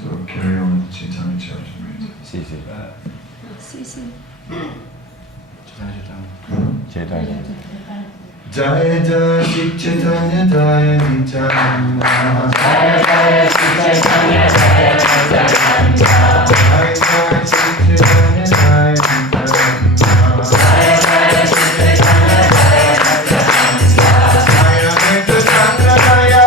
to carry on with the Chaitanya Charitamrita. Sì, sì. Sì, sì. Chaitanya. Jaya Jaya Shri Chaitanya Jaya Nityananda. Jaya Jaya Shri Chaitanya Jaya Nityananda. Jaya Jaya Shri Chaitanya Jaya Nityananda. Jaya Jaya Shri Chaitanya Jaya Nityananda. Jaya Nityananda Jaya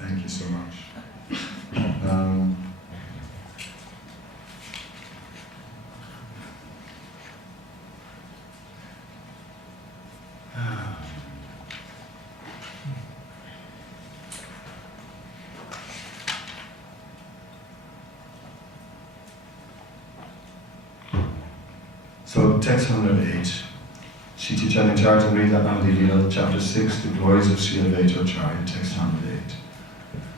Thank you so much. So, text 108, Shri Chaitanya Charitamrita Adi Leela, chapter 6, the glories of Sri Advaitacharya, text 108.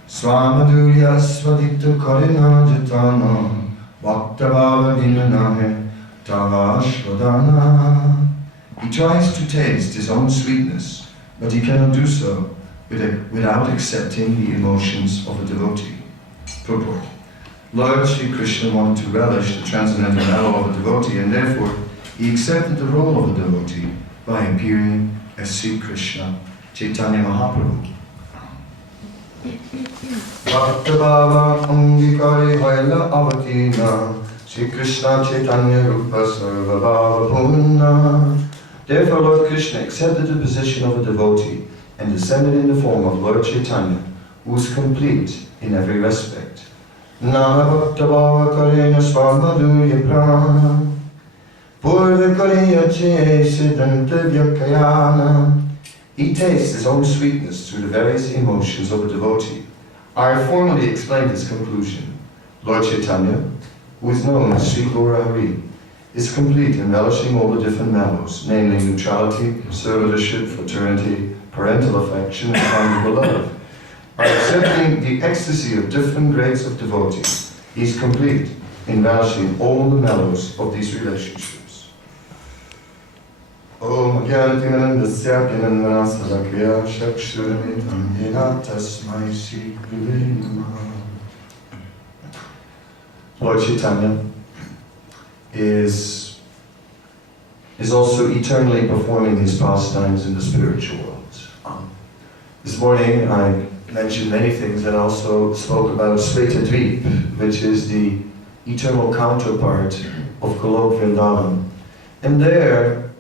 Swamadurya Swadita Karina Jatana Bhaktavava Dinanahe Tavashvadana. He tries to taste his own sweetness, but he cannot do so without accepting the emotions of a devotee. Purport. Lord Sri Krishna wanted to relish the transcendental mellow of a devotee, and therefore he accepted the role of a devotee by appearing as Sri Krishna Chaitanya Mahaprabhu. Bhaktavava Angikari Haila Avatina Sri Krishna Chaitanya Rupa Sarvabhava Purna. Therefore Lord Krishna accepted the position of a devotee and descended in the form of Lord Chaitanya, who is complete in every respect. Nana Bhaktavava Karena Swamadurya Prana Purva Kariya Che Siddhanta Vyakayana. He tastes his own sweetness through the various emotions of a devotee. I have formally explained his conclusion. Lord Chaitanya, who is known as Sri Gaura Hari, is complete, embellishing all the different mellows, namely neutrality, servitorship, fraternity, parental affection, and conjugal love. By accepting the ecstasy of different grades of devotees, he is complete, embellishing all the mellows of these relationships. Om Gyanatimanandasya Gyanandana Sadakya Shakshuramitam Yena Tasmai Shri Gurave Namaha. Lord Chaitanya is also eternally performing his pastimes in the spiritual world. This morning I mentioned many things and also spoke about Svetadvip, which is the eternal counterpart of Golok Vrindavan. And there,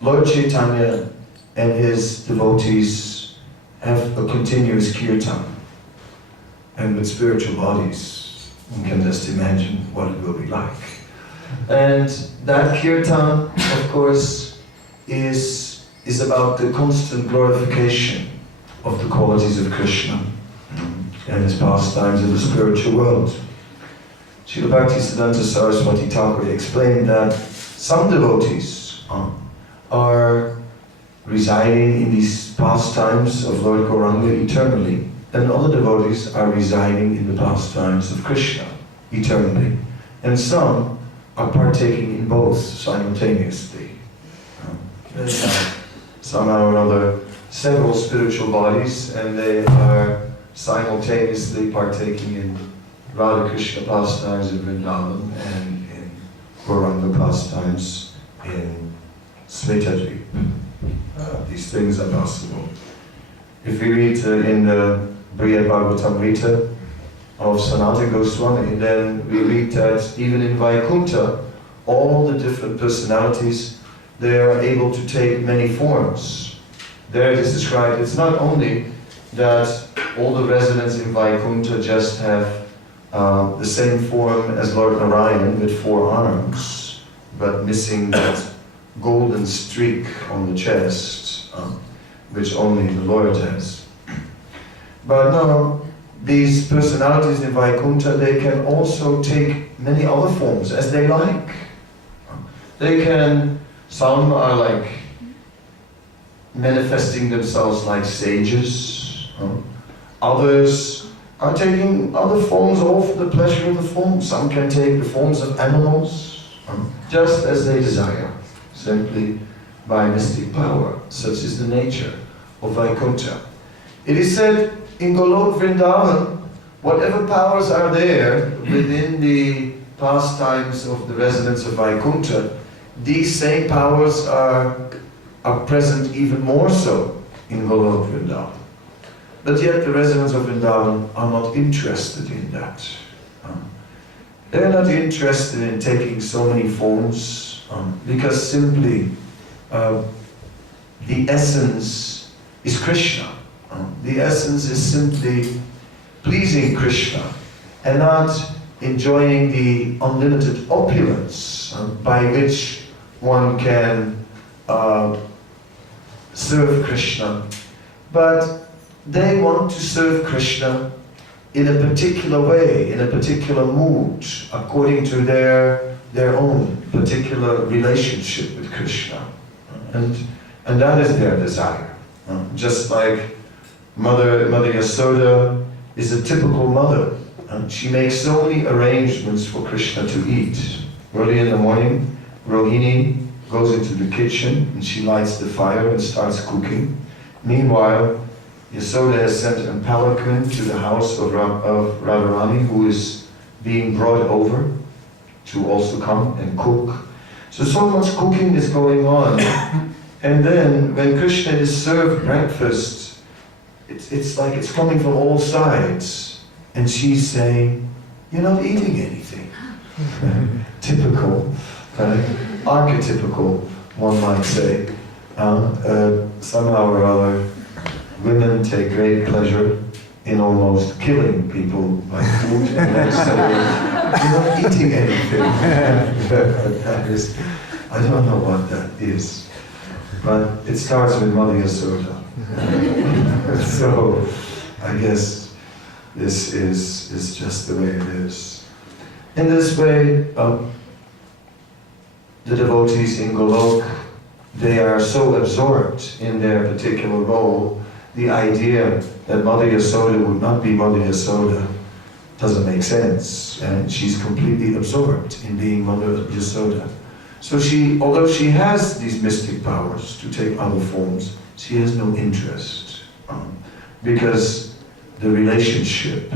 Lord Chaitanya and his devotees have a continuous kirtan. And with spiritual bodies, one can just imagine what it will be like. And that kirtan, of course, is about the constant glorification of the qualities of Krishna and his pastimes in the spiritual world. Srila Bhaktisiddhanta Saraswati Thakur explained that some devotees are residing in these pastimes of Lord Gauranga eternally, and other devotees are residing in the pastimes of Krishna eternally, and some are partaking in both simultaneously. They have somehow or other several spiritual bodies, and they are simultaneously partaking in Radha Krishna pastimes in Vrindavan and in Gauranga pastimes in Svetadvip. These things are possible. If we read in the Brihad Bhagavatamrita of Sanatana Goswami, then we read that even in Vaikuntha, all the different personalities, they are able to take many forms. There it is described, it's not only that all the residents in Vaikuntha just have the same form as Lord Narayan with 4 arms, but missing that golden streak on the chest, which only the Lord has. But no, these personalities in Vaikuntha, they can also take many other forms as they like. Some are like manifesting themselves like sages. Others are taking other forms all for the pleasure of the form. Some can take the forms of animals, just as they desire, simply by mystic power. Such is the nature of Vaikuntha. It is said in Golok Vrindavan, whatever powers are there within the pastimes of the residents of Vaikuntha, these same powers are present even more so in Golok Vrindavan. But yet the residents of Vrindavan are not interested in that. They're not interested in taking so many forms because simply the essence is Krishna. The essence is simply pleasing Krishna and not enjoying the unlimited opulence by which one can serve Krishna. But they want to serve Krishna in a particular way, in a particular mood, according to their own particular relationship with Krishna. And that is their desire. Just like Mother Yasoda is a typical mother. She makes so many arrangements for Krishna to eat. Early in the morning, Rohini goes into the kitchen and she lights the fire and starts cooking. Meanwhile, Yasoda has sent a palanquin to the house of Radharani, who is being brought over to also come and cook. So much cooking is going on. And then when Krishna is served breakfast, it's like it's coming from all sides. And she's saying, "You're not eating anything." Typical, archetypical, one might say. Somehow or other, women take great pleasure in almost killing people by food, and then saying, "You're not eating anything." That is, I don't know what that is, but it starts with Mother Yasoda. So, I guess this is just the way it is. In this way, the devotees in Golok, they are so absorbed in their particular role, the idea that Mother Yasoda would not be Mother Yasoda doesn't make sense. And she's completely absorbed in being Mother Yasoda. So although she has these mystic powers to take other forms, she has no interest. Because the relationship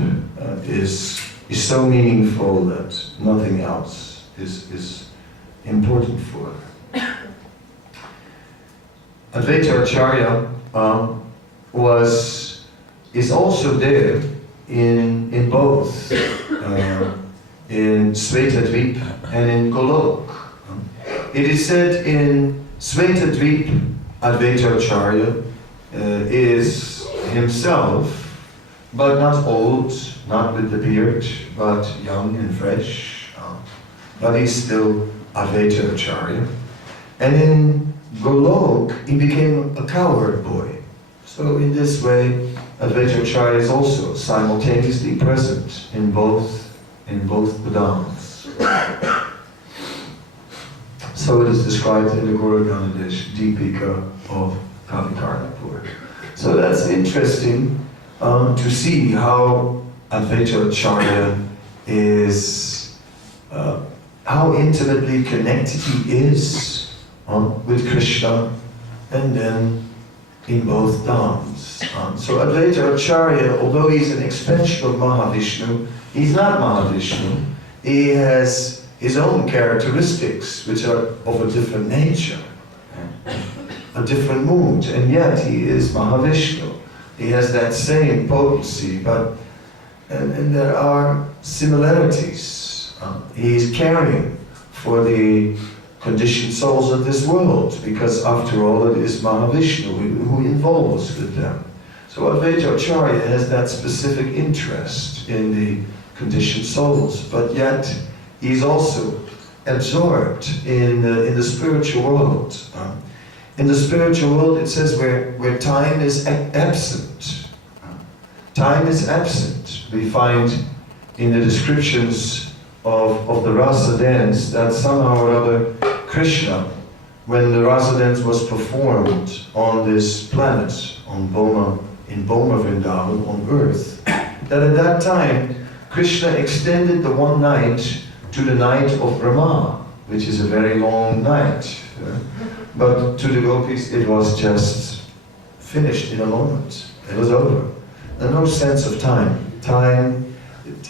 is so meaningful that nothing else is important for her. Advaita Acharya is also there in both, in Svetadvip and in Golok. It is said in Svetadvip, Advaita Acharya is himself, but not old, not with the beard, but young and fresh. But he's still Advaita Acharya. And in Golok, he became a cowherd boy. So in this way, Advaita Acharya is also simultaneously present in both the dhams. So it is described in the Guru Radhadesh Deepika of Kavikarnapur. So that's interesting to see how Advaita Acharya is, how intimately connected he is with Krishna, and then in both dhams. So Advaita Acharya, although he's an expansion of Mahavishnu, he's not Mahavishnu. He has his own characteristics, which are of a different nature, a different mood, and yet he is Mahavishnu. He has that same potency, but and there are similarities. He is caring for the conditioned souls of this world, because after all it is Mahavishnu who involves with them. So Advaita Acharya has that specific interest in the conditioned souls, but yet he's also absorbed in the spiritual world. In the spiritual world, it says where time is absent. Time is absent. We find in the descriptions of the Rasa dance that somehow or other Krishna, when the Rasa dance was performed on this planet, in Boma Vrindavan, on earth, that at that time Krishna extended the one night to the night of Brahma, which is a very long night. But to the gopis it was just finished in a moment. It was over. There's no sense of time.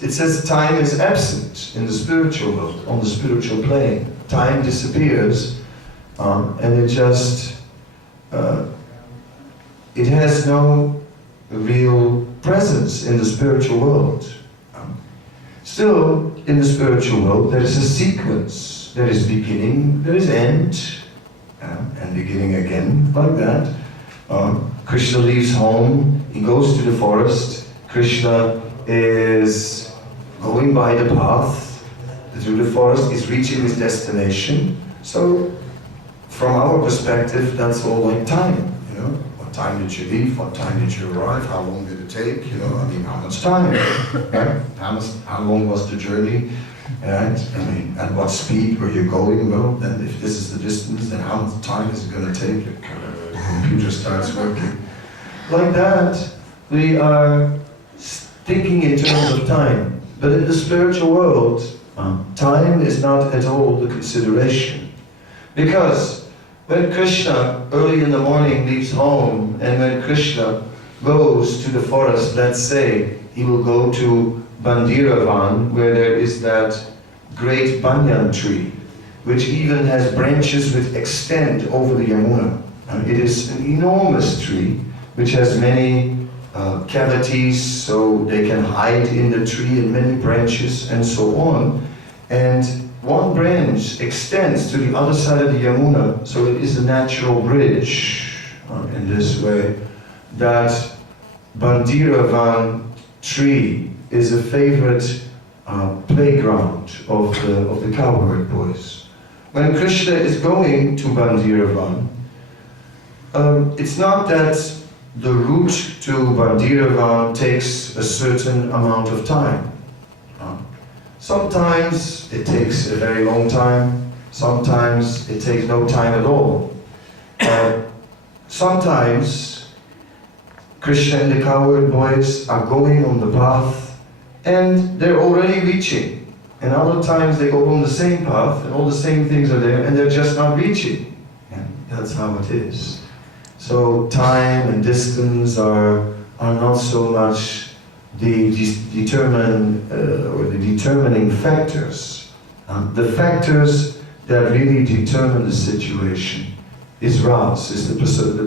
It says time is absent in the spiritual world, on the spiritual plane. Time disappears, and it just, it has no real presence in the spiritual world. Still, in the spiritual world, there is a sequence. There is beginning, there is end, and beginning again, like that. Krishna leaves home, he goes to the forest. Krishna is going by the path through the forest, is reaching his destination. So, from our perspective, that's all like time, you know. What time did you leave? What time did you arrive? How long did it take? You know, I mean, how much time? Right? How long was the journey? And I mean, at what speed were you going? Well, then if this is the distance, then how much time is it going to take? The computer starts working. Like that, we are thinking in terms of time. But in the spiritual world, time is not at all the consideration. Because when Krishna, early in the morning, leaves home, and when Krishna goes to the forest, let's say, he will go to Bandiravan, where there is that great banyan tree, which even has branches which extend over the Yamuna. And it is an enormous tree, which has many cavities, so they can hide in the tree, and many branches, and so on. And one branch extends to the other side of the Yamuna, so it is a natural bridge in this way, that Bandiravan tree is a favorite playground of the cowherd boys. When Krishna is going to Bandiravan, it's not that the route to Bandiravan takes a certain amount of time. Sometimes it takes a very long time, Sometimes it takes no time at all. Sometimes Krishna and the cowherd boys are going on the path and they're already reaching. And other times they go on the same path and all the same things are there and they're just not reaching. And that's how it is. So time and distance are not so much the determining factors. The factors that really determine the situation is Ras, is the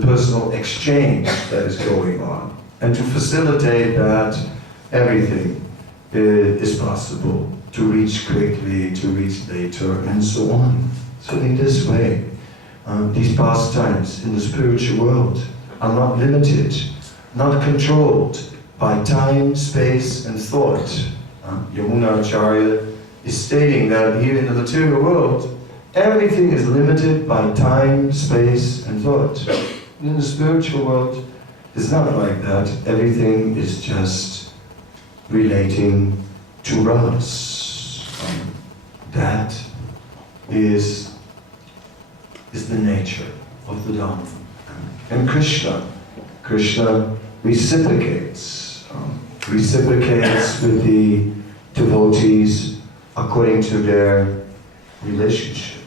personal exchange that is going on. And to facilitate that, everything is possible. To reach quickly, to reach later, and so on. So in this way, these pastimes in the spiritual world are not limited, not controlled by time, space, and thought. Yamuna Acharya is stating that here in the material world, everything is limited by time, space, and thought. In the spiritual world, it's not like that. Everything is just relating to Ras. That is the nature of the Dhamma. And Krishna reciprocates with the devotees according to their relationship.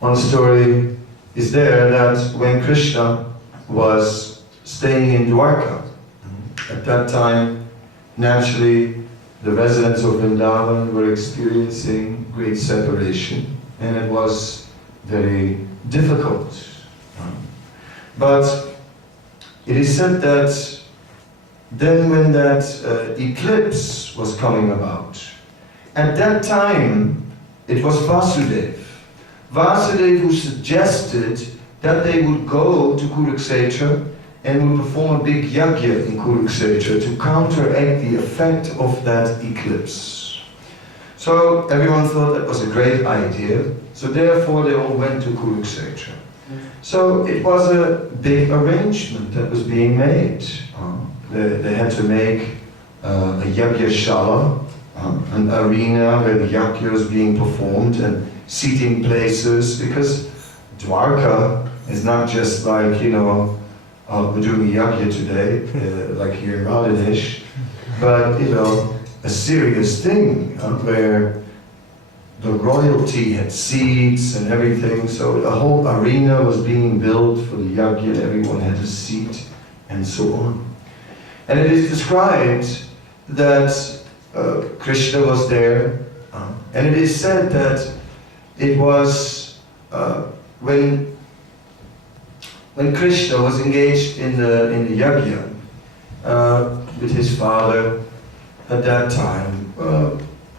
One story is there that when Krishna was staying in Dwarka, at that time, naturally, the residents of Vrindavan were experiencing great separation, and it was very difficult. But it is said that then when that eclipse was coming about, at that time it was Vasudeva who suggested that they would go to Kurukshetra and would perform a big yajna in Kurukshetra to counteract the effect of that eclipse. So everyone thought that was a great idea, so therefore they all went to Kurukshetra. So it was a big arrangement that was being made. They had to make a yajna shala, an arena where the yajna was being performed, and seating places, because Dwarka is not just like, we're doing a yajna today, like here in Radhadesh, but a serious thing where the royalty had seats and everything, so a whole arena was being built for the yajna, everyone had a seat, and so on. And it is described that Krishna was there, and it is said that it was when Krishna was engaged in the yajna with his father. At that time,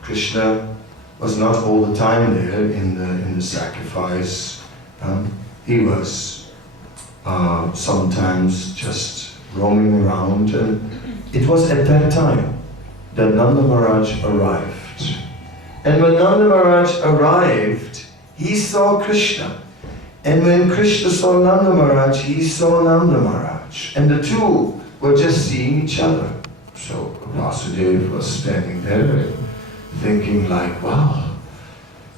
Krishna was not all the time there in the sacrifice. He was sometimes just roaming around, and it was at that time that Nanda Maharaj arrived. And when Nanda Maharaj arrived, he saw Krishna. And when Krishna saw Nanda Maharaj, he saw Nanda Maharaj. And the two were just seeing each other. So Vasudeva was standing there thinking like, wow,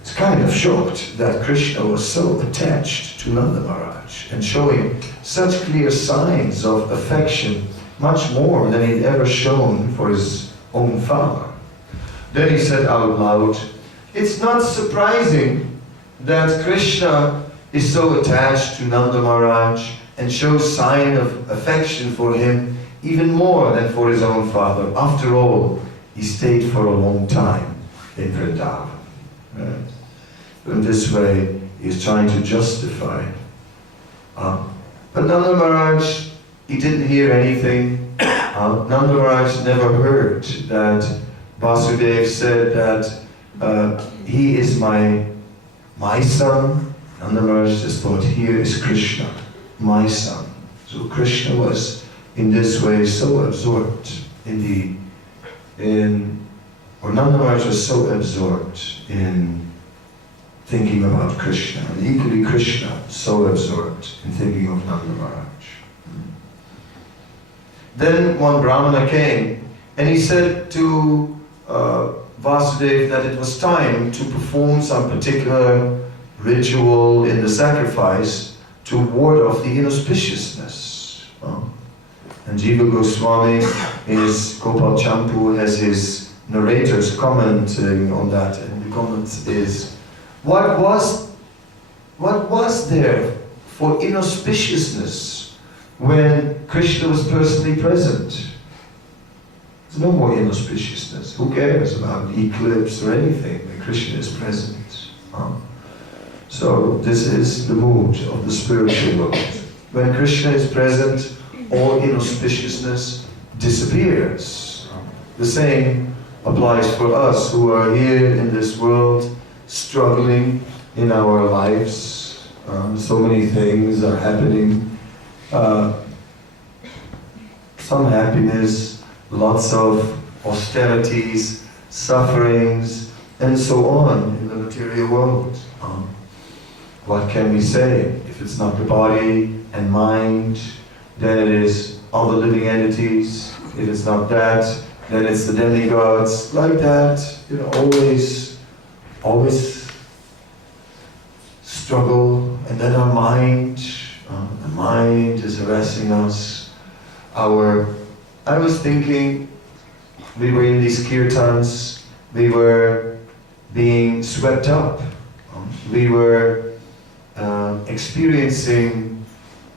it's kind of shocked that Krishna was so attached to Nanda Maharaj and showing such clear signs of affection, much more than he'd ever shown for his own father. Then he said out loud, it's not surprising that Krishna is so attached to Nanda Maharaj and shows sign of affection for him even more than for his own father. After all, he stayed for a long time in Vrindavan. Right? In this way, he's trying to justify. But Nanda Maharaj, he didn't hear anything. Nanda Maharaj never heard that Vasudeva said that he is my son. Nanda Maharaj just thought, here is Krishna, my son. So Krishna was in this way so absorbed or Nanda Maharaj was so absorbed in thinking about Krishna, and equally Krishna so absorbed in thinking of Nanda Maharaj. Then one Brahmana came and he said to Vasudeva that it was time to perform some particular ritual in the sacrifice to ward off the inauspiciousness. And Jiva Goswami, his Gopal Champu, has his narrators commenting on that, and the comment is, what was there for inauspiciousness when Krishna was personally present? There's no more inauspiciousness. Who cares about the eclipse or anything when Krishna is present? So this is the mood of the spiritual world. When Krishna is present, all inauspiciousness disappears. The same applies for us who are here in this world, struggling in our lives. So many things are happening. Some happiness, lots of austerities, sufferings, and so on in the material world. What can we say? If it's not the body and mind, then it is all the living entities. If it's not that, then it's the demigods. Like that, always struggle. And then our mind, the mind is harassing us. I was thinking, we were in these kirtans, we were being swept up. We were experiencing,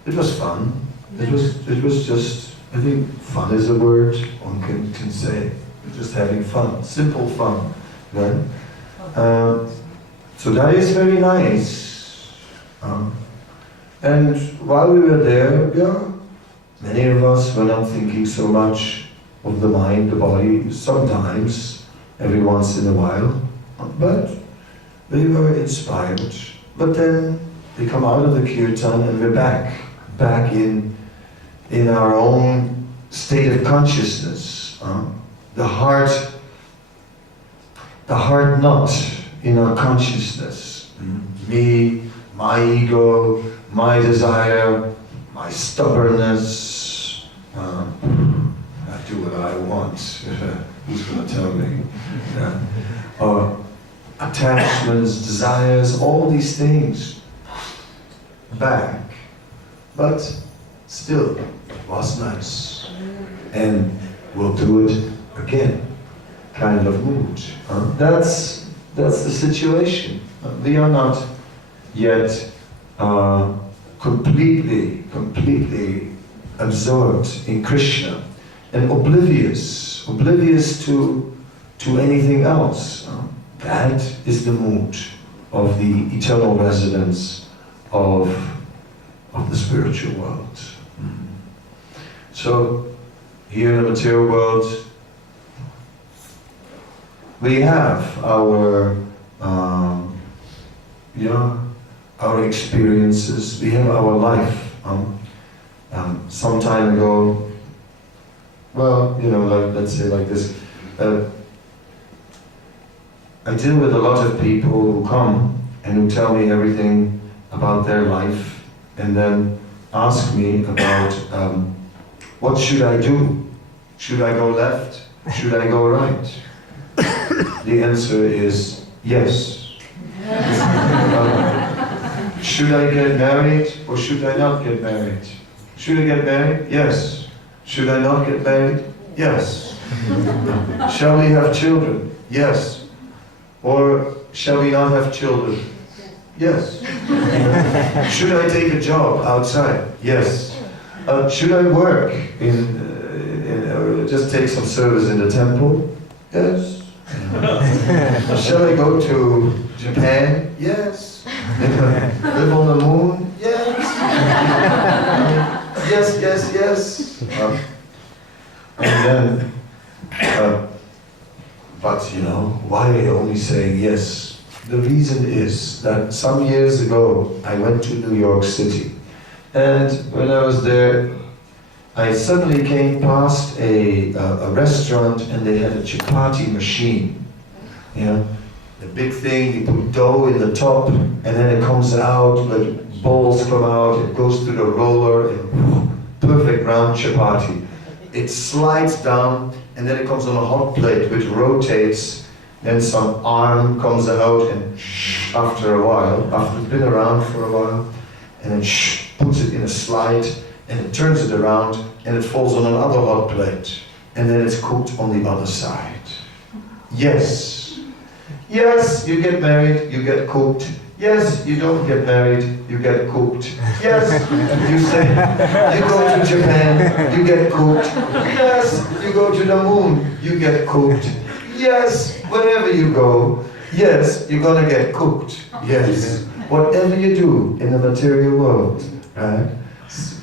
it was fun. It was just, I think fun is a word one can say. Just having fun, simple fun. Right? So that is very nice. And while we were there, many of us were not thinking so much of the mind, the body, sometimes, every once in a while. But we were inspired. But then we come out of the kirtan and we're back in our own state of consciousness. The heart knot in our consciousness. Me, my ego, my desire, my stubbornness. I do what I want. Who's going to tell me? Attachments, desires, all these things. Back. But still, it was nice. And we'll do it again. Kind of mood. That's the situation. We are not yet completely absorbed in Krishna and oblivious to anything else. That is the mood of the eternal residents of the spiritual world. So, here in the material world, we have our experiences, we have our life. Some time ago, let's say like this, I deal with a lot of people who come and who tell me everything about their life and then ask me about what should I do? Should I go left? Should I go right? The answer is yes. Should I get married or should I not get married? Should I get married? Yes. Should I not get married? Yes. Shall we have children? Yes. Or shall we not have children? Yes. Should I take a job outside? Yes. Should I work just take some service in the temple? Yes. Shall I go to Japan? Yes. Live on the moon? Yes. Yes. And then, but why are you only saying yes? The reason is that some years ago I went to New York City, and when I was there, I suddenly came past a restaurant and they had a chapati machine. The big thing, you put dough in the top and then it comes out, like balls come out, it goes through the roller, and perfect round chapati. It slides down and then it comes on a hot plate which rotates then some arm comes out and after a while, after it's been around for a while, and then puts it in a slide, and it turns it around, and it falls on another hot plate, and then it's cooked on the other side. Yes. Yes, you get married, you get cooked. Yes, you don't get married, you get cooked. Yes, you say, you go to Japan, you get cooked. Yes, you go to the moon, you get cooked. Yes, wherever you go, yes, you're gonna get cooked. Yes, whatever you do in the material world, right,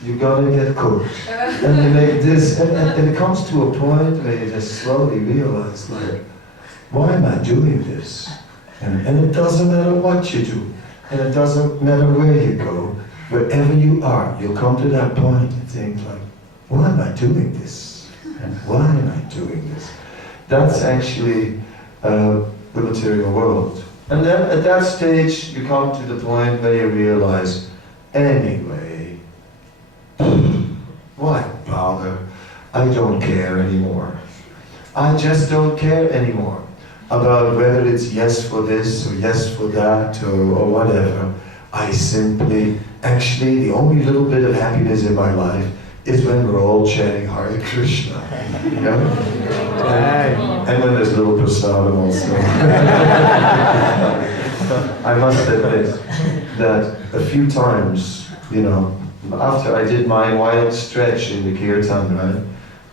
you're gonna get cooked. And you make this, and it comes to a point where you just slowly realize, like, why am I doing this? And it doesn't matter what you do, and it doesn't matter where you go, wherever you are, you'll come to that point and think like, why am I doing this? And why am I doing this? That's actually the material world. And then at that stage, you come to the point where you realize, anyway, why bother? I don't care anymore. I just don't care anymore about whether it's yes for this or yes for that or whatever. I simply, actually, the only little bit of happiness in my life is when we're all chanting Hare Krishna, you know? And when there's a little prasadam also. I must admit that a few times, you know, after I did my wild stretch in the kirtan, right?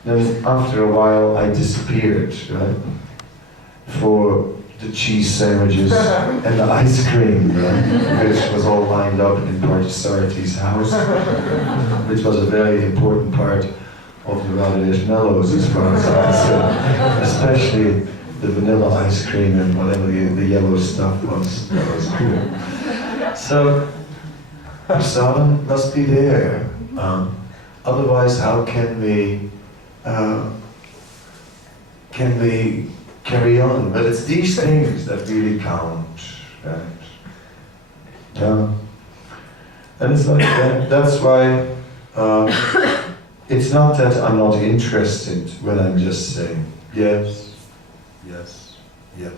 Then after a while I disappeared, right? For the cheese sandwiches and the ice cream, right? Which was all lined up in Parthasarthi's house, which was a very important part of the Radhadesh Mellows as far as I'm concerned, especially the vanilla ice cream and whatever the yellow stuff was. That was cool. So, prasadam must be there. Otherwise, how can we carry on? But it's these things that really count, right? Yeah. And it's like that. That's why it's not that I'm not interested when I'm just saying yes, yes, yes.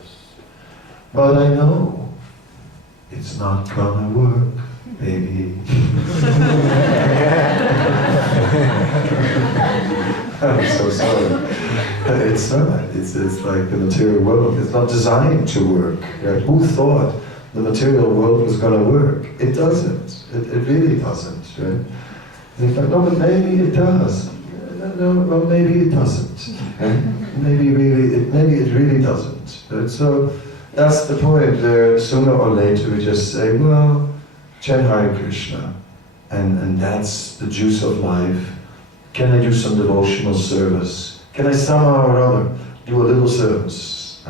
But I know it's not gonna work, baby. I'm so sorry. It's not. It's like the material world. It's not designed to work. Right? Who thought the material world was going to work? It doesn't. It really doesn't. Right? And it's like, no, but maybe it does. No, well, maybe it doesn't. Right? Maybe it really doesn't. Right? So that's the point. There, sooner or later, we just say, well, chant Hare Krishna, and that's the juice of life. Can I do some devotional service? Can I somehow or other do a little service?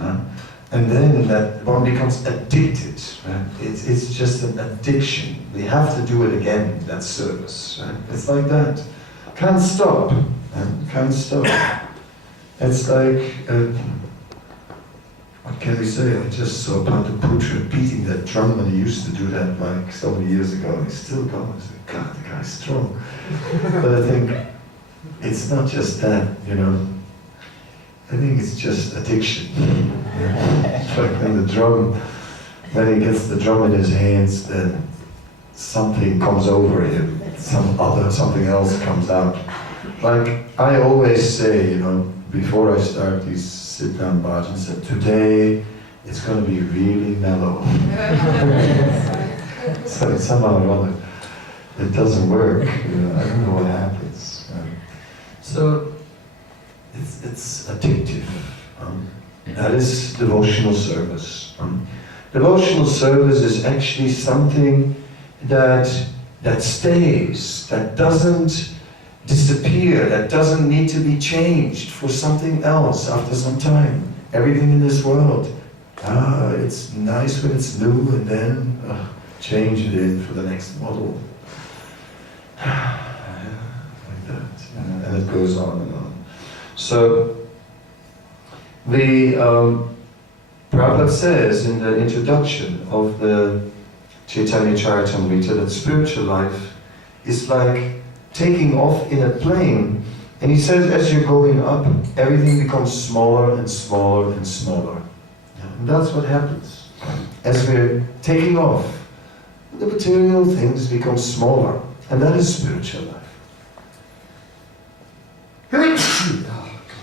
And then that one becomes addicted. Right? It's just an addiction. We have to do it again, that service. Right? It's like that. Can't stop. Can't stop. It's like, what can we say? I just saw Pantaputra beating that drum, and he used to do that like so many years ago. He's still going. I said, God, the guy's strong. But I think it's not just that, you know. I think it's just addiction. It's like when the drum, when he gets the drum in his hands, then something comes over him. Something else comes out. Like I always say, you know, before I start these sit-down bhajans, that today it's going to be really mellow. So somehow or other, it doesn't work. You know, I don't know what happens. So it's addictive. That is devotional service. Devotional service is actually something that stays, that doesn't disappear, that doesn't need to be changed for something else after some time. Everything in this world, it's nice when it's new, and then change it in for the next model. Like that, and it goes on and on. So, the Prabhupada says in the introduction of the Chaitanya Charitamrita that spiritual life is like taking off in a plane, and he says as you're going up, everything becomes smaller and smaller and smaller. And that's what happens. As we're taking off, the material things become smaller. And that is spiritual life.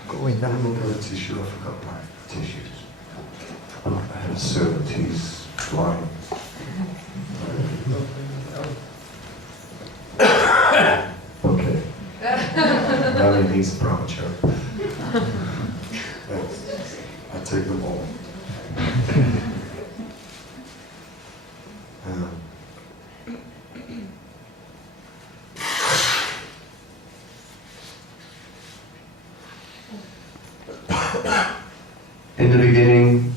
Going down over the tissue, I forgot my tissues. I have a servant, he's flying. Okay. Now he needs a proper chair. I take them all. In the beginning,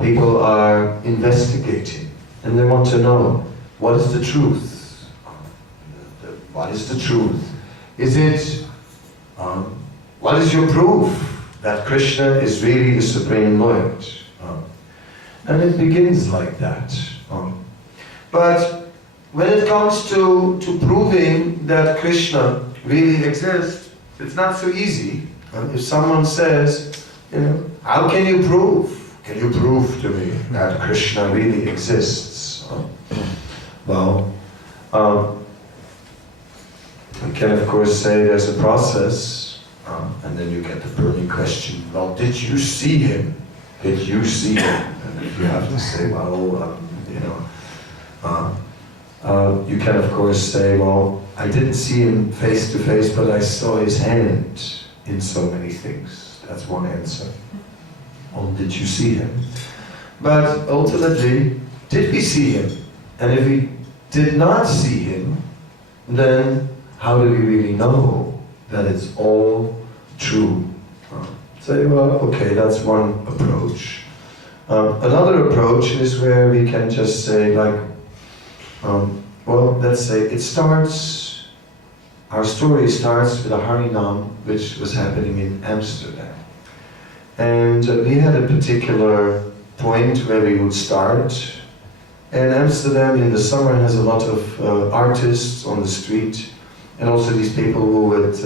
people are investigating and they want to know what is the truth. What is the truth? Is it, what is your proof that Krishna is really the Supreme Lord? And it begins like that. But when it comes to proving that Krishna really exists, it's not so easy. If someone says, you know, how can you prove? Can you prove to me that Krishna really exists? Well, we can of course say there's a process, and then you get the burning question, well, did you see him? Did you see him? And if you have to say, well, you can of course say, well, I didn't see him face to face, but I saw his hand in so many things. That's one answer. Or did you see him? But ultimately, did we see him? And if we did not see him, then how do we really know that it's all true? Say, well, okay, that's one approach. Another approach is where we can just say, like, well, let's say it starts, our story starts with a Harinam which was happening in Amsterdam. And we had a particular point where we would start. And Amsterdam in the summer has a lot of artists on the street, and also these people who with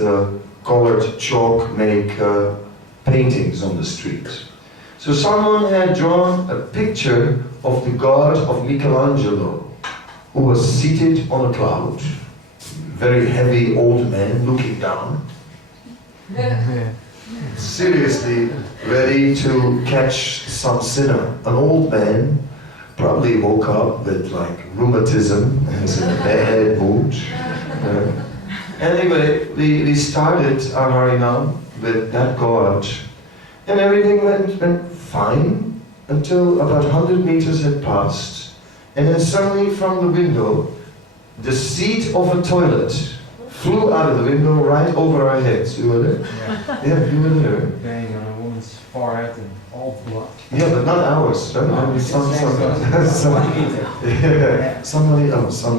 colored chalk make paintings on the street. So someone had drawn a picture of the god of Michelangelo, who was seated on a cloud, very heavy old man looking down, seriously ready to catch some sinner. An old man, probably woke up with like rheumatism and was in a bad mood. Anyway, we started our Harinam with that god, and everything went fine until about 100 meters had passed. And then suddenly from the window, the seat of a toilet flew out of the window right over our heads. You were there? Yeah, you were there. Bang on a woman's forehead and all blood. Yeah, but not ours. Right? Some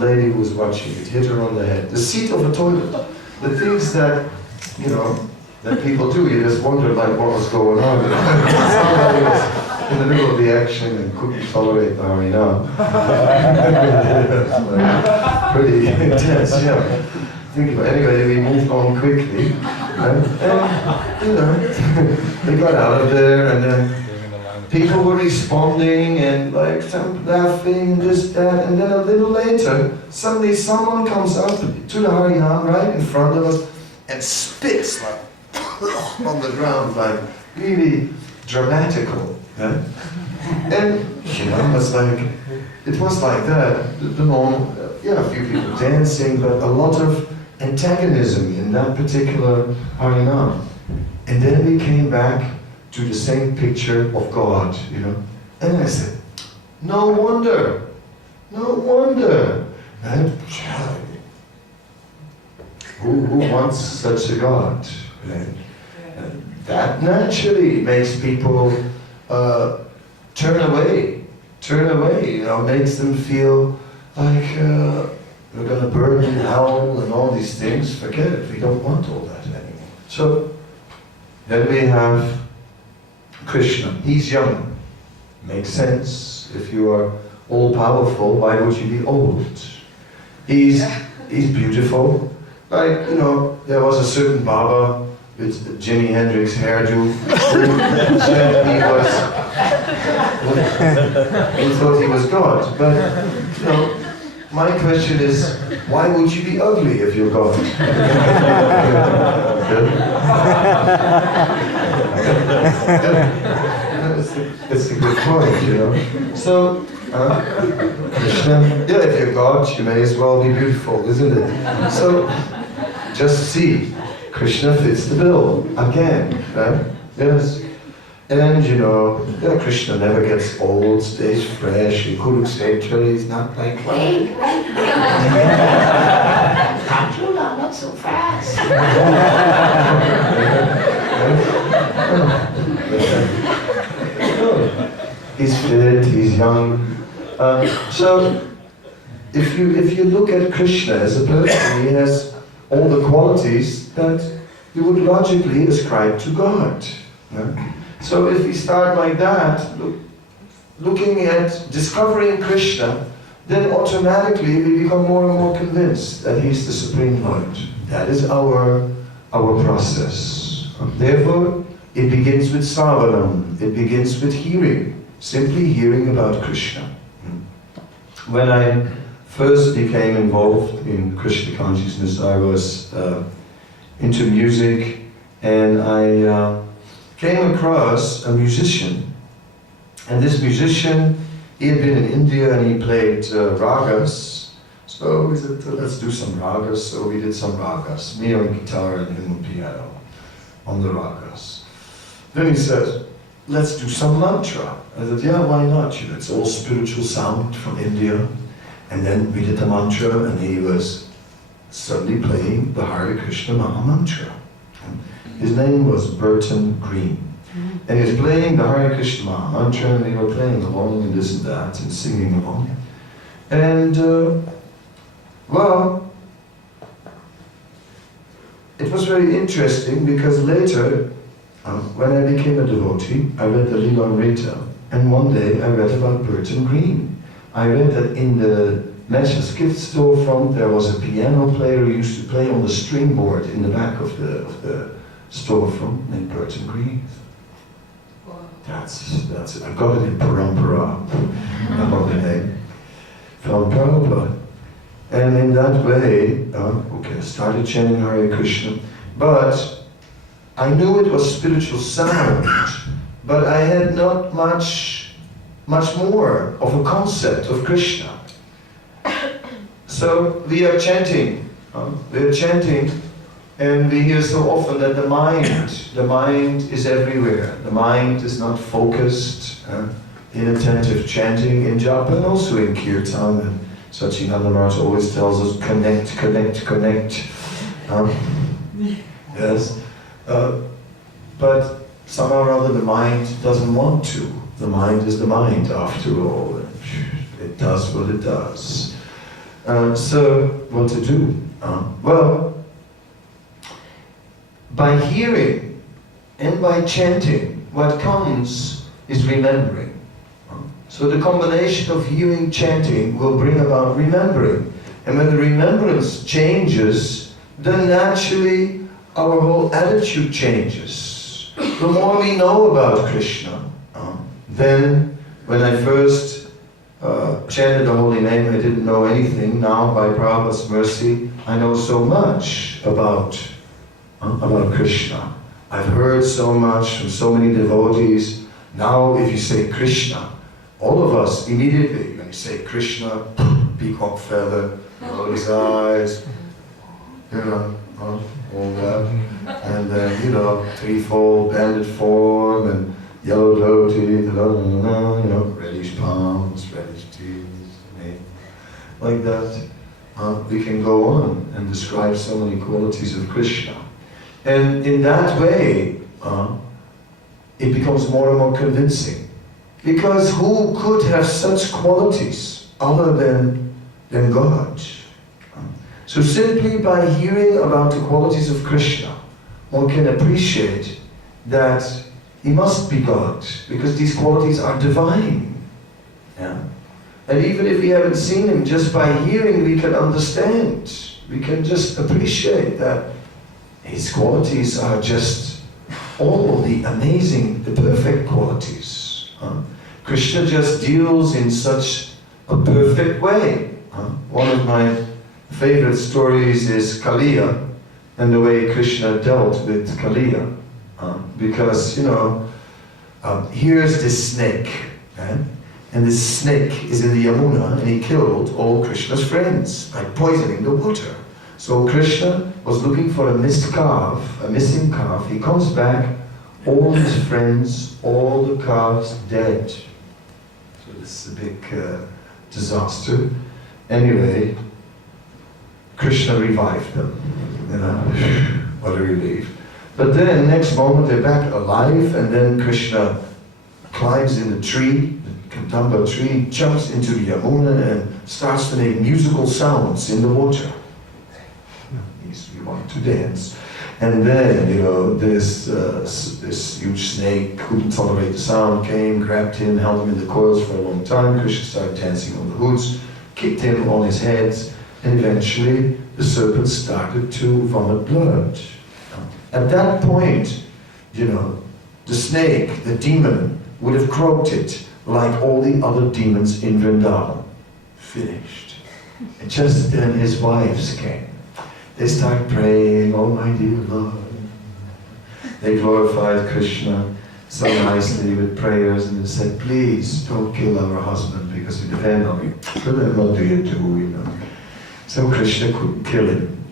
lady who was watching it hit her on the head. The seat of a toilet. The things that, you know, that people do, you just wonder like what was going on. Somebody was in the middle of the action and couldn't tolerate the Harinam. Pretty intense, yeah. Think about it. Anyway, we moved on quickly. And you know, we got out of there, and then people were responding and like some laughing and this, that, and then a little later, suddenly someone comes up to the Harinam right in front of us and spits like on the ground, like really dramatical. Yeah? And you know, it was like that. The normal, a few people dancing, but a lot of antagonism in that particular Harinam. And then we came back to the same picture of God, you know. And I said, no wonder. And who wants such a God? And that naturally makes people turn away, you know, makes them feel like we're going to burn in hell and all these things. Forget it, we don't want all that anymore. So then we have Krishna. He's young. Makes sense. If you are all-powerful, why would you be old? He's beautiful. Like, you know, there was a certain Baba with Jimi Hendrix hairdo, who said he thought he was God. But, you know, my question is, why would you be ugly if you're God? It's a good point, you know. So, Krishna, yeah, if you're God, you may as well be beautiful, isn't it? So, just see, Krishna fits the bill again, right? Yes. And you know, yeah, Krishna never gets old, stays fresh. He couldn't say he's not like, Wait. Kajula, not so fast. He's fit, he's young. So, if you look at Krishna as a person, he has all the qualities that you would logically ascribe to God. Yeah? So if we start like that, looking at discovering Krishna, then automatically we become more and more convinced that he's the Supreme Lord. That is our process. Therefore, it begins with Savanam, it begins with hearing, simply hearing about Krishna. When I first became involved in Krishna consciousness, I was into music, and I came across a musician. And this musician, he had been in India and he played ragas. So we said, let's do some ragas. So we did some ragas, me on guitar and him on piano, on the ragas. Then he said, let's do some mantra. I said, yeah, why not? You know, it's all spiritual sound from India. And then we did the mantra, and he was suddenly playing the Hare Krishna Maha Mantra. His name was Burton Green. And he was playing the Hare Krishna Maha Mantra, and they were playing along and this and that, and singing along. And, well, it was very interesting, because later, when I became a devotee, I read the Lila Amrita, and one day I read about Burton Green. I read that in the Master's gift storefront there was a piano player who used to play on the string board in the back of the storefront named Burton Green. Wow. That's it. I got it in Parampara, about the name. From Prabhupada. And in that way, I started chanting Hare Krishna. But I knew it was spiritual sound, but I had not much more of a concept of Krishna. So we are chanting, and we hear so often that the mind is everywhere. The mind is not focused, inattentive chanting in japa and also in kirtan. And Satchidananda Maharaj always tells us, connect. Yes, but somehow or other the mind doesn't want to. The mind is the mind after all. It does what it does. So, what to do? Well, by hearing and by chanting, what comes is remembering. So the combination of hearing, chanting will bring about remembering. And when the remembrance changes, then naturally our whole attitude changes. The more we know about Krishna, then when I first chanted the holy name, I didn't know anything. Now, by Prabhupada's mercy, I know so much about Krishna. I've heard so much from so many devotees. Now, if you say Krishna, all of us immediately, when you say Krishna, peacock feather, lotus eyes, you know, all that, and then, you know, threefold banded form, and yellow dhoti, you know, reddish palms, reddish teeth, like that. We can go on and describe so many qualities of Krishna. And in that way, it becomes more and more convincing. Because who could have such qualities other than God? So simply by hearing about the qualities of Krishna, one can appreciate that he must be God, because these qualities are divine. Yeah? And even if we haven't seen him, just by hearing we can understand. We can just appreciate that his qualities are just all the amazing, the perfect qualities. Krishna just deals in such a perfect way. One of my favorite stories is Kaliya, and the way Krishna dealt with Kaliya. Because, you know, here's this snake, and this snake is in the Yamuna, and he killed all Krishna's friends by poisoning the water. So Krishna was looking for a missing calf. He comes back, all his friends, all the calves dead. So this is a big disaster. Anyway, Krishna revived them. You know, what a relief. But then next moment they're back alive, and then Krishna climbs in the tree, the Kadamba tree, jumps into the Yamuna and starts to make musical sounds in the water. He wanted to dance. And then, you know, this huge snake couldn't tolerate the sound, came, grabbed him, held him in the coils for a long time. Krishna started dancing on the hoods, kicked him on his head, and eventually the serpent started to vomit blood. At that point, you know, the snake, the demon, would have croaked it like all the other demons in Vrindavan. Finished. And just then his wives came. They started praying, oh my dear Lord. They glorified Krishna so nicely with prayers, and they said, please don't kill our husband because we depend on you. So then what do, you know? So Krishna couldn't kill him.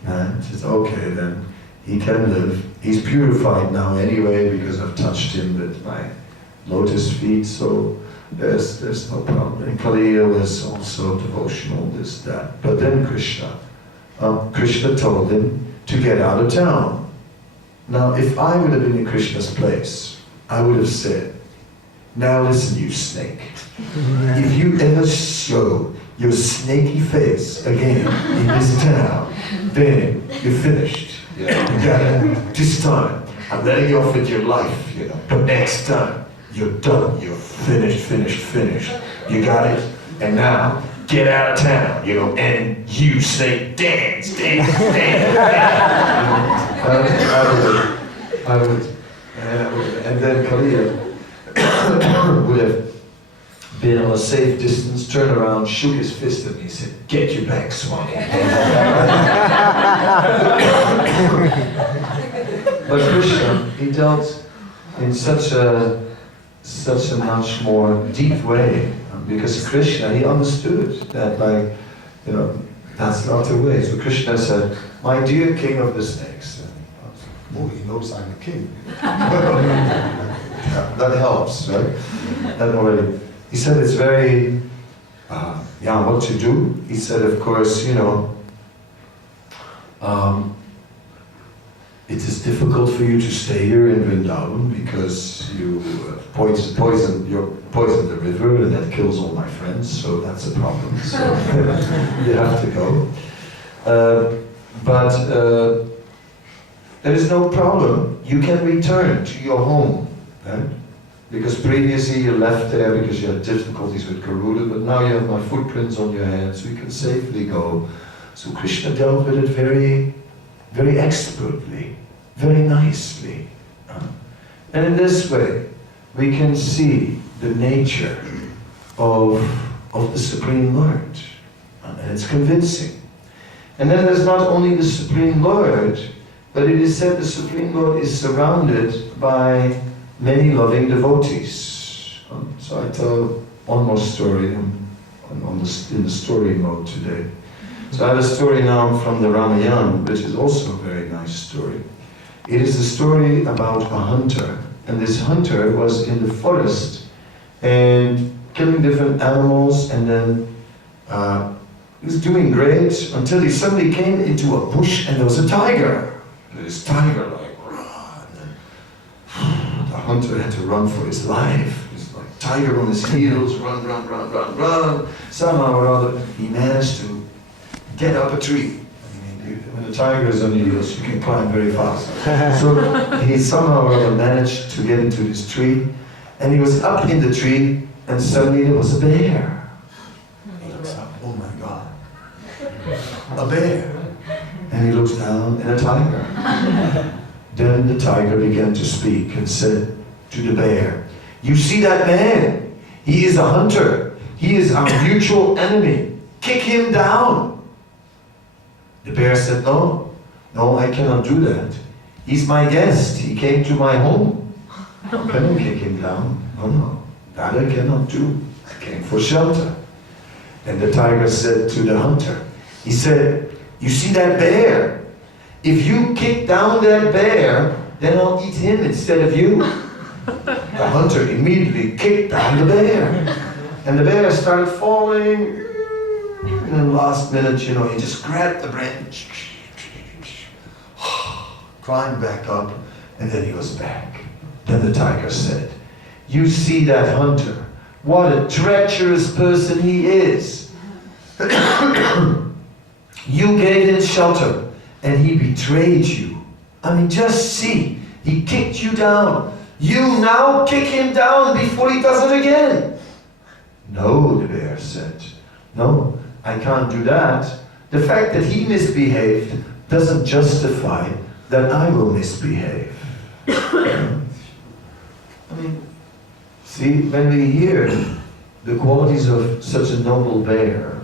He said, okay then, he can live. He's purified now anyway because I've touched him with my lotus feet, so there's no problem. And Kaliya was also devotional, this, that. But then Krishna told him to get out of town. Now, if I would have been in Krishna's place, I would have said, now listen, you snake. If you ever show your snaky face again in this town, then you're finished. This time, I'm letting you off with your life, you know. But next time, you're done. You're finished. You got it? And now, get out of town, you know, and you say, dance. I would, and then Kaliya would have been on a safe distance, turned around, shook his fist at me, said, get your back, Swami. But Krishna, he dealt in such a much more deep way, because Krishna, he understood that, like, you know, that's not the way. So Krishna said, my dear king of the snakes. Oh, he knows I'm a king. That helps, right? That already. He said it's very, what to do? He said, of course, you know, it is difficult for you to stay here in Vrindavan because you poisoned the river, and that kills all my friends, so that's a problem. So you have to go. But there is no problem. You can return to your home, right? Because previously you left there because you had difficulties with Garuda, but now you have my footprints on your hands, so you can safely go. So Krishna dealt with it very, very expertly, very nicely. And in this way, we can see the nature of the Supreme Lord. And it's convincing. And then there's not only the Supreme Lord, but it is said the Supreme Lord is surrounded by many loving devotees. So I tell one more story in the story mode today. So I have a story now from the Ramayana, which is also a very nice story. It is a story about a hunter, and this hunter was in the forest and killing different animals, and then he was doing great until he suddenly came into a bush and there was a tiger. This tiger, like, run. The hunter had to run for his life. This like tiger on his heels, run. Somehow or other, he managed to get up a tree. I mean, when the tiger is on your heels, you can climb very fast. So he somehow or other managed to get into this tree, and he was up in the tree, and suddenly there was a bear. He looks up, oh my God, a bear. And he looks down, and a tiger. Then the tiger began to speak and said to the bear, "You see that man? He is a hunter. He is our mutual enemy. Kick him down." The bear said, "No, I cannot do that. He's my guest. He came to my home. I cannot kick him down. No, that I cannot do. I came for shelter." And the tiger said to the hunter, he said, "You see that bear? If you kick down that bear, then I'll eat him instead of you." The hunter immediately kicked down the bear. And the bear started falling. And then last minute, he just grabbed the branch, climbed back up, and then he was back. Then the tiger said, "You see that hunter? What a treacherous person he is. You gave him shelter, and he betrayed you. I mean, just see, he kicked you down. You now kick him down before he does it again." "No," the bear said. "No, I can't do that. The fact that he misbehaved doesn't justify that I will misbehave." I mean, see, when we hear the qualities of such a noble bear,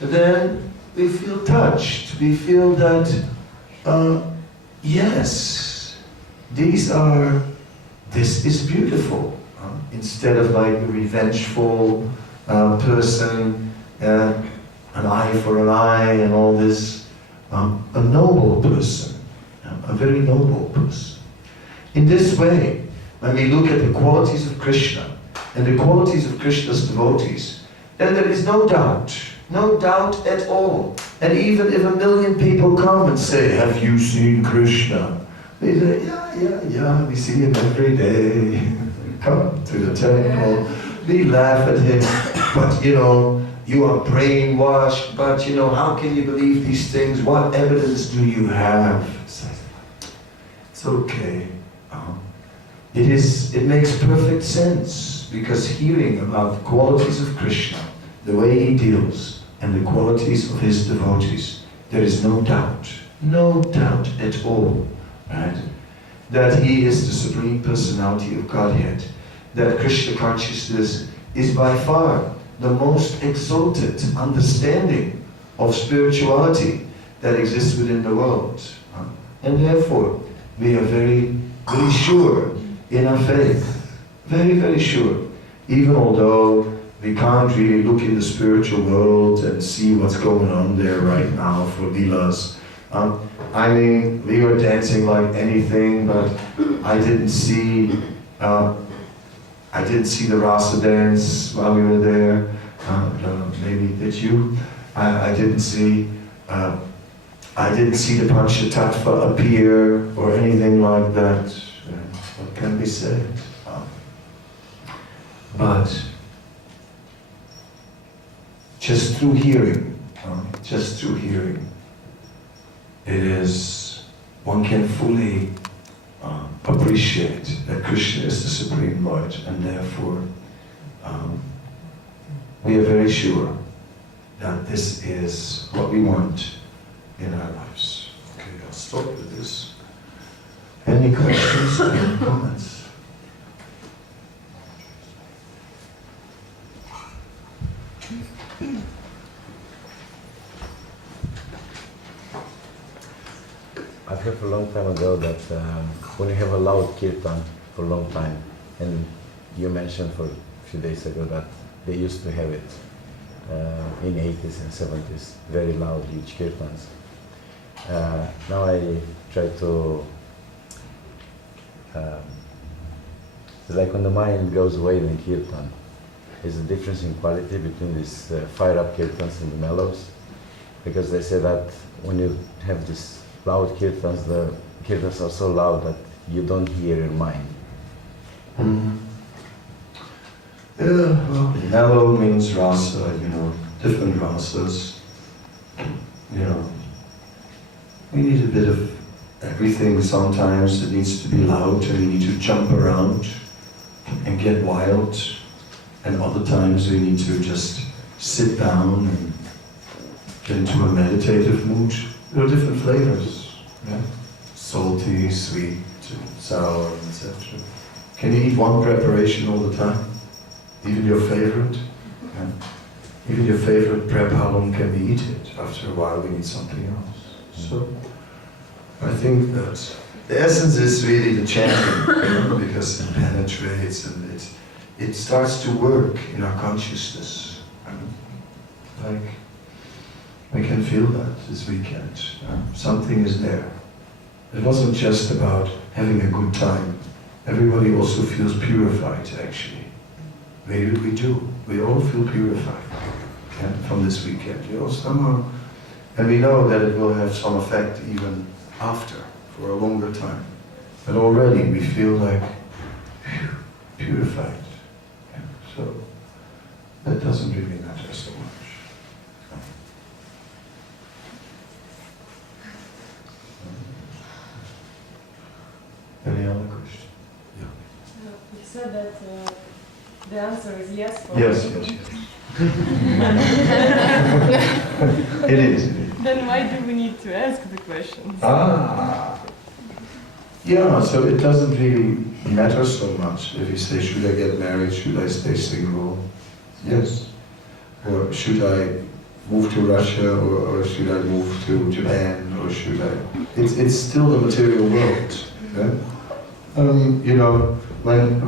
then we feel touched. We feel that, yes, this is beautiful. Instead of like a revengeful person, an eye for an eye and all this, a noble person, a very noble person. In this way, when we look at the qualities of Krishna and the qualities of Krishna's devotees, then there is no doubt at all. And even if 1,000,000 people come and say, "Have you seen Krishna?" We say, yeah, we see him every day. Come to the temple, we laugh at him, but you are brainwashed, but how can you believe these things? What evidence do you have? It's okay. It makes perfect sense, because hearing about the qualities of Krishna, the way he deals, and the qualities of his devotees, there is no doubt at all, right? That he is the Supreme Personality of Godhead, that Krishna consciousness is by far the most exalted understanding of spirituality that exists within the world. And therefore, we are very, very sure in our faith. Very, very sure. Even although we can't really look in the spiritual world and see what's going on there right now for Leelas. I mean, we were dancing like anything, but I didn't see the rasa dance while we were there. Maybe did you? I didn't see the Panchatattva appear or anything like that. What can be said? But just through hearing, one can fully appreciate that Krishna is the Supreme Lord, and therefore we are very sure that this is what we want in our lives. Okay, I'll stop with this. Any questions or comments? I've heard a long time ago that when you have a loud kirtan for a long time, and you mentioned for a few days ago that they used to have it in 80s and 70s, very loud, huge kirtans. Now I try to, it's like when the mind goes away in kirtan, there's a difference in quality between these fire-up kirtans and the mellows, because they say that when you have this loud kirtans, the kirtans are so loud that you don't hear your mind. Mm-hmm. Yeah, well, mellow means rasa, different rasas. We need a bit of everything sometimes. It needs to be loud, and we need to jump around and get wild. And other times we need to just sit down and get into a meditative mood. There are different flavors. Yeah? Salty, sweet, sour, etc. Can you eat one preparation all the time? Even your favorite? Yeah? Even your favorite prep, how long can we eat it? After a while we need something else. So, I think that the essence is really the chanting, because it penetrates and it starts to work in our consciousness. Like, we can feel that this weekend. Something is there. It wasn't just about having a good time. Everybody also feels purified, actually. We do. We all feel purified from this weekend. You know, somehow, and we know that it will have some effect even after, for a longer time. But already we feel like purified. Yeah, so that doesn't really matter so much. Any other question? You said that the answer is yes for Yes, you. yes, yes. It is. Then why do we need to ask the questions? Yeah, so it doesn't really matter so much if you say, should I get married, should I stay single? Yes. Or should I move to Russia, or should I move to Japan, or should I? It's still the material world. Yeah? You know, when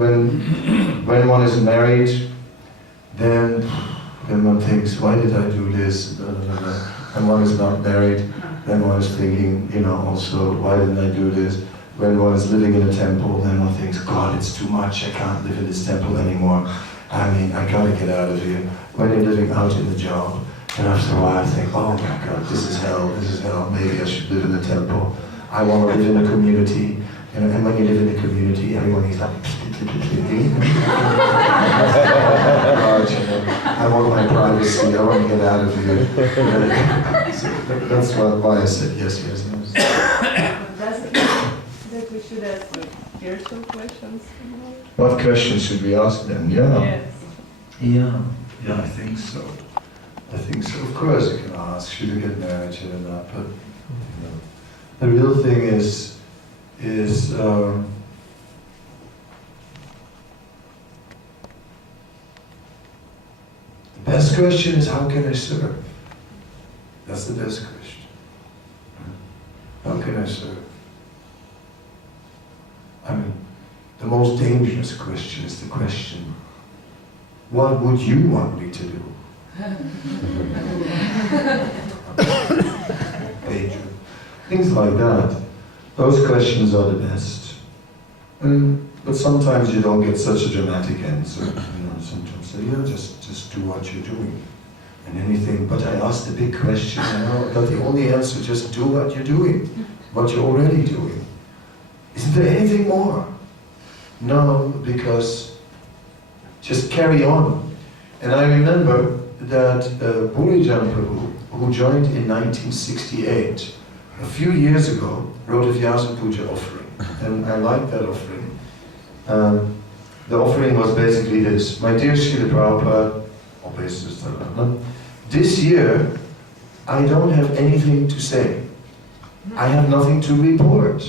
one is married, then one thinks, why did I do this? When one is not married, then one is thinking, you know, also, why didn't I do this? When one is living in a temple, then one thinks, God, it's too much, I can't live in this temple anymore. I mean, I gotta get out of here. When you're living out in the job, and after a while I think, oh my God, this is hell, maybe I should live in a temple. I want to live in a community. You know, and when you live in a community, everyone is like, I want my privacy, I want to get out of here. So that's why I said yes, yes, yes. Does it mean that we should ask spiritual questions? What questions should we ask them? Yeah. Yes. Yeah, I think so. I think so. Of course you can ask, should you get married, should I not? But you know, the real thing is the best question is, how can I serve? That's the best question. How can I serve? I mean, the most dangerous question is the question, what would you want me to do? Danger. Things like that. Those questions are the best. But sometimes you don't get such a dramatic answer. You know, sometimes say, yeah, just do what you're doing. And anything, but I asked the big question, you know, but the only answer, just do what you're doing, what you're already doing. Isn't there anything more? No, because just carry on. And I remember that Burijan Prabhu, who joined in 1968, a few years ago, wrote a Vyasa Puja offering. And I like that offering. The offering was basically this: my dear Srila Prabhupada, this year I don't have anything to say. I have nothing to report.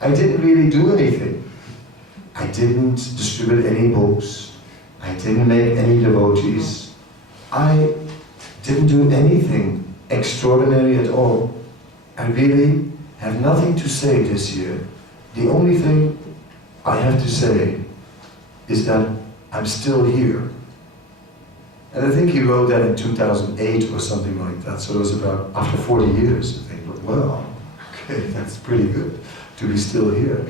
I didn't really do anything. I didn't distribute any books. I didn't make any devotees. I didn't do anything extraordinary at all. I really have nothing to say this year. The only thing I have to say is that I'm still here. And I think he wrote that in 2008 or something like that. So it was about after 40 years. I think, well, okay, that's pretty good to be still here.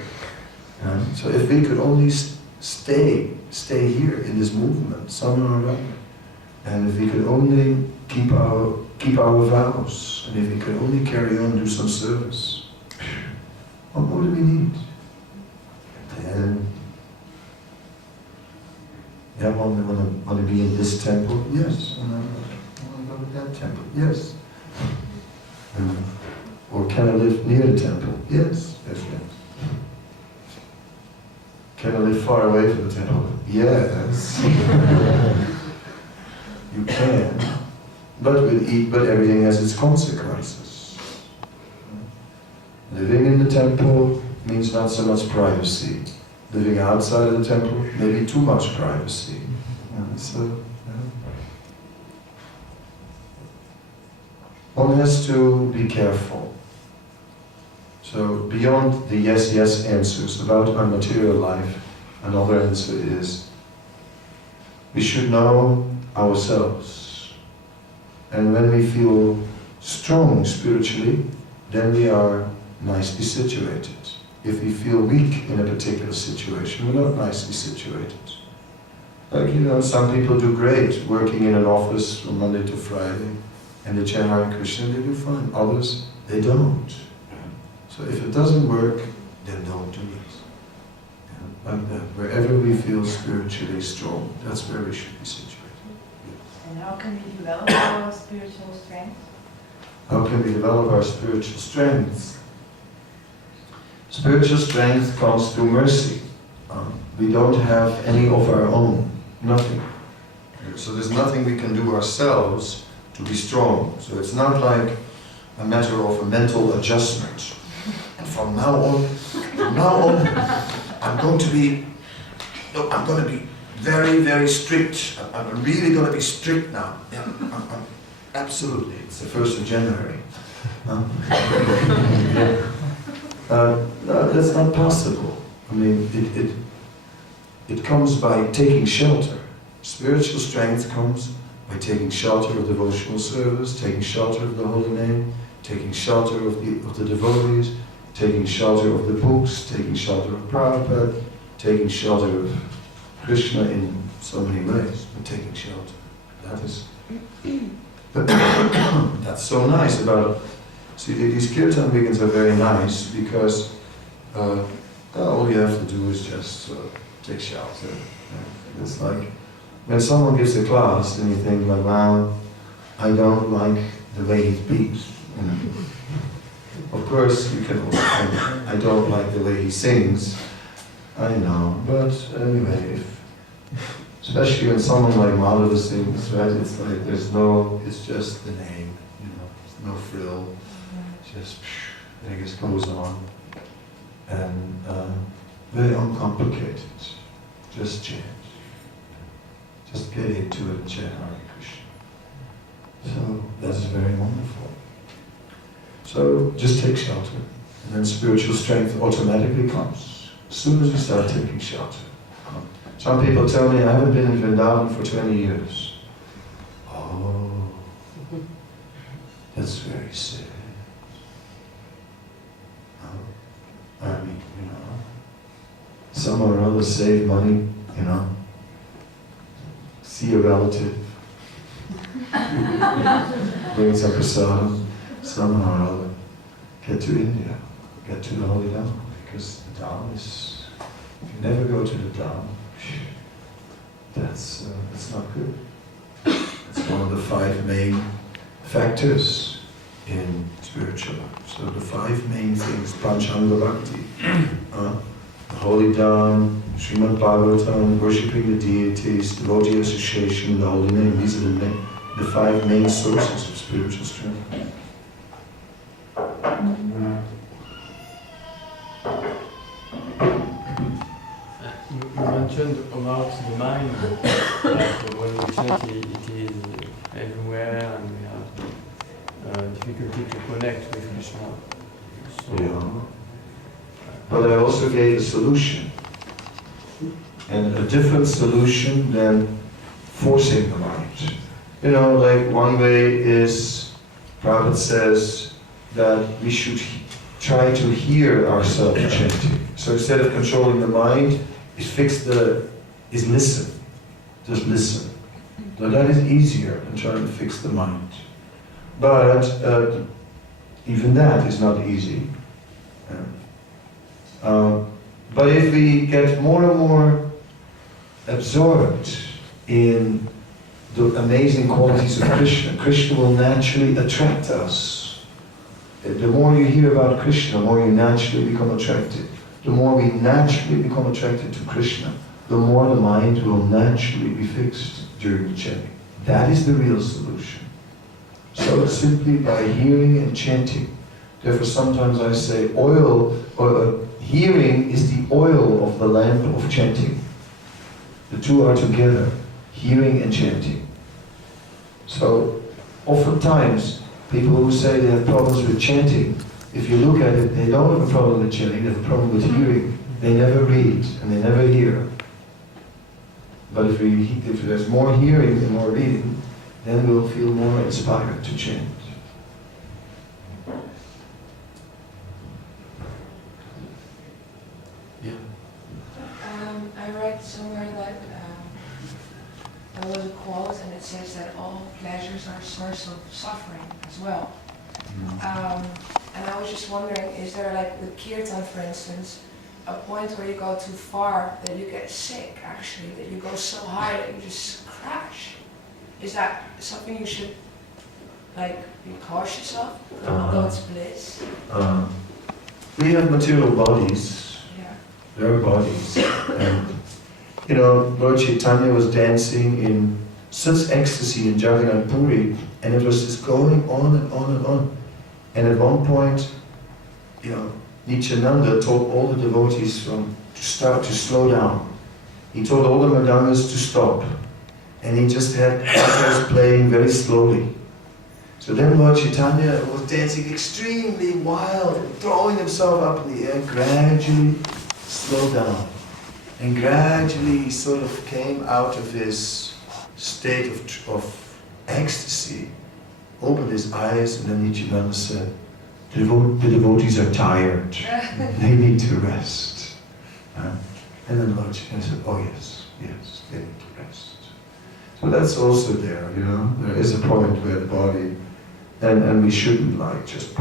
So if we could only stay here in this movement somehow or other, and if we could only keep our vows, and if we could only carry on, do some service, what more do we need? Then, yeah, want to be in this temple? Yes. Want to go to that temple? Yes. Or can I live near the temple? Yes. Yes. Can I live far away from the temple? Yes. You can. But everything has its consequences. Living in the temple means not so much privacy. Living outside of the temple, maybe too much privacy. One has to be careful. So beyond the yes, yes answers about our material life, another answer is we should know ourselves. And when we feel strong spiritually, then we are nicely situated. If we feel weak in a particular situation, we're not nicely situated. Like, some people do great working in an office from Monday to Friday, and they chant Hare Krishna, they do fine. Others, they don't. So if it doesn't work, then don't do it. Like that, wherever we feel spiritually strong, that's where we should be situated. And how can we develop our spiritual strength? How can we develop our spiritual strength? Spiritual strength comes through mercy. We don't have any of our own, nothing. So there's nothing we can do ourselves to be strong. So it's not like a matter of a mental adjustment. And from now on, I'm going to be very, very strict. I'm really going to be strict now. Yeah, I'm absolutely. It's the 1st of January. No, that's not possible. I mean, it comes by taking shelter. Spiritual strength comes by taking shelter of devotional service, taking shelter of the holy name, taking shelter of the devotees, taking shelter of the books, taking shelter of Prabhupada, taking shelter of Krishna in so many ways, but taking shelter. That is, that's so nice about, see, these kirtan weekends are very nice because all you have to do is just take shelter. It's like, when someone gives a class and you think like, wow, I don't like the way he speaks. Of course, you can also think, I don't like the way he sings. I know, but anyway, especially when someone like Madhava sings, right? It's like it's just the name, there's no frill, just it just goes on, and very uncomplicated. Just chant, just get into it and chant Hare Krishna. So that's very wonderful. So just take shelter, and then spiritual strength automatically comes as soon as you start taking shelter. Some people tell me, I haven't been in Vrindavan for 20 years. Oh, that's very sad. I mean, some or other save money, see a relative, bring some prasadam, somehow or other, get to India, get to the Holy Dham, because the Dham is, if you never go to the Dham, that's not good. It's one of the 5 main factors in spiritual life. So the 5 main things, Panchanga Bhakti, the Holy Dham, Srimad Bhagavatam, worshipping the deities, devotee association, the Holy Name, these are the 5 main sources of spiritual strength. You mentioned about the mind, that when we chant it is everywhere and we have difficulty to connect with Krishna. So, Yeah. But I also gave a solution, and a different solution than forcing the mind. Like one way is, Prabhupada says that we should try to hear ourselves chanting. So instead of controlling the mind, is listen. Just listen. Now that is easier than trying to fix the mind. But even that is not easy. But if we get more and more absorbed in the amazing qualities of Krishna, Krishna will naturally attract us. The more you hear about Krishna, the more you naturally become attracted. The more we naturally become attracted to Krishna, the more the mind will naturally be fixed during the chanting. That is the real solution. So simply by hearing and chanting, Therefore sometimes I say oil, or hearing is the oil of the lamp of chanting. The two are together, hearing and chanting. So oftentimes people who say they have problems with chanting, if you look at it, they don't have a problem with chanting, they have a problem with hearing. They never read and they never hear. But if there's more hearing and more reading, then we'll feel more inspired to chant. Yeah. I read somewhere that there was a quote and it says that all pleasures are a source of suffering as well. And I was just wondering, is there, like with kirtan for instance, a point where you go too far that you get sick actually, that you go so high that you just crash? Is that something you should like be cautious of, although it's bliss? We have material bodies. Yeah. There are bodies. And, you know, Lord Chaitanya was dancing in such ecstasy in Jagannath Puri, and it was just going on and on and on. And at one point, you know, Nityananda told all the devotees to slow down. He told all the madhangas to stop. And he just had guitars playing very slowly. So then Lord Chaitanya was dancing extremely wild and throwing himself up in the air, gradually slowed down. And gradually he sort of came out of his state of ecstasy, opened his eyes, and then Nityananda said, the devotees are tired, they need to rest. And then Lord Chaitanya said, oh yes, they need to rest. So that's also there, you know, there is a point where the body, and we shouldn't like just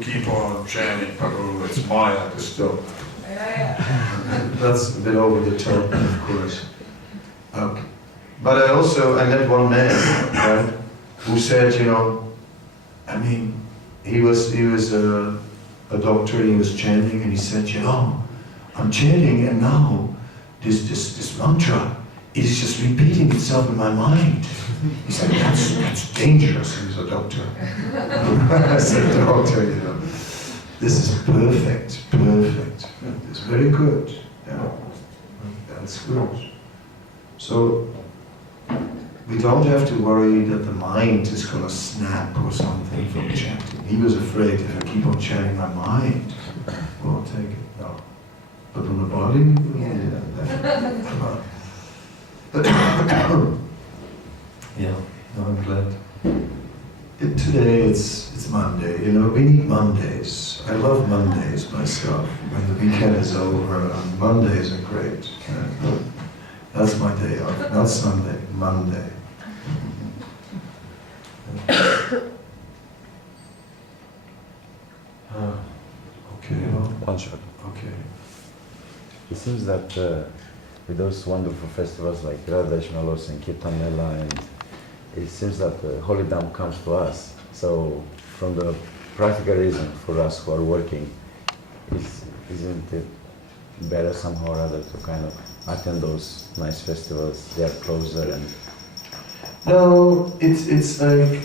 keep on chanting, it's Maya to stop. That's a bit over the top, of course. But I met one man, right, who said, you know, I mean, he was a doctor, and he was chanting, and he said, you know, I'm chanting, and now this mantra is just repeating itself in my mind. He said, that's dangerous. He was a doctor. I said, doctor, you know, this is perfect. It's very good. Yeah, that's good. So we don't have to worry that the mind is going to snap or something from chanting. He was afraid if I keep on chanting, my mind won't take it. No. But on the body, yeah, no, I'm glad. Today it's Monday, you know, we need Mondays. I love Mondays myself. When the weekend is over, Mondays are great. That's my day off, not Sunday, Monday. Okay. One shot. Okay. It seems that with those wonderful festivals like Radhadesh Mellows and Kirtan Mela, and it seems that Holy Dham comes to us. So from the practical reason for us who are working, isn't it better somehow or other to kind of attend those nice festivals? They are closer and... No, it's like,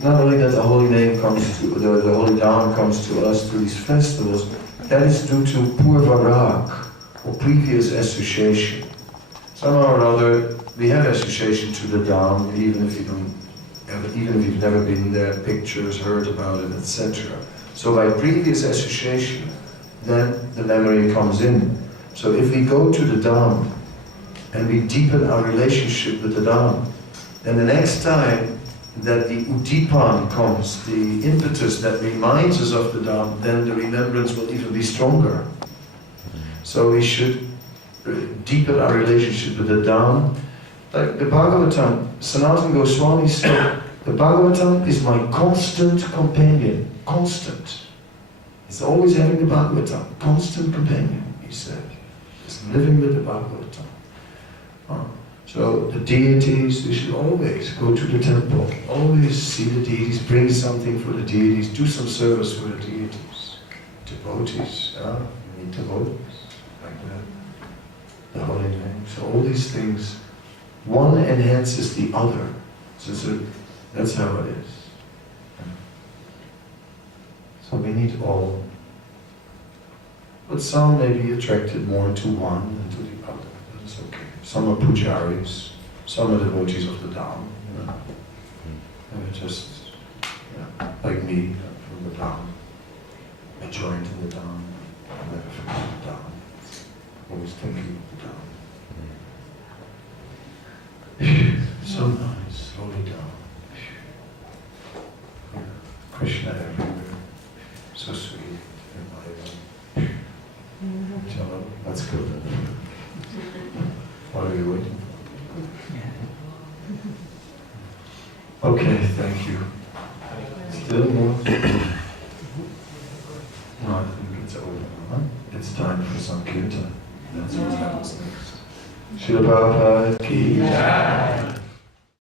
not only that the Holy Name comes to, the Holy Dham comes to us through these festivals, that is due to purvarag, or previous association. Somehow or other, we have association to the Dham, even if you've never been there, pictures, heard about it, etc. So by previous association, then the memory comes in. So if we go to the Dham and we deepen our relationship with the Dham, then the next time that the udipan comes, the impetus that reminds us of the Dham, then the remembrance will even be stronger. So we should deepen our relationship with the Dham. Like the Bhagavatam, Sanatana Goswami said, the Bhagavatam is my constant companion, constant. It's always having the Bhagavatam, constant companion, he said. It's living with the Bhagavatam. So the deities, we should always go to the temple, always see the deities, bring something for the deities, do some service for the deities. Devotees, we need devotees, like that. The Holy Name. So all these things one enhances the other. That's how it is. So we need all. But some may be attracted more to one than to the other. That's okay. Some are pujaris, some are devotees of the Dham. And just like me, from the Dham. I joined in the Dham. I never forget the Dham. Always thinking of the Dham. So nice, holy Dham. Krishna everywhere. So sweet. Chalo, that's good. What are you waiting for? Okay, thank you. Still more? No, I think it's over. Huh? It's time for some kirtan. That's what happens next. Srila Prabhupada ki jai.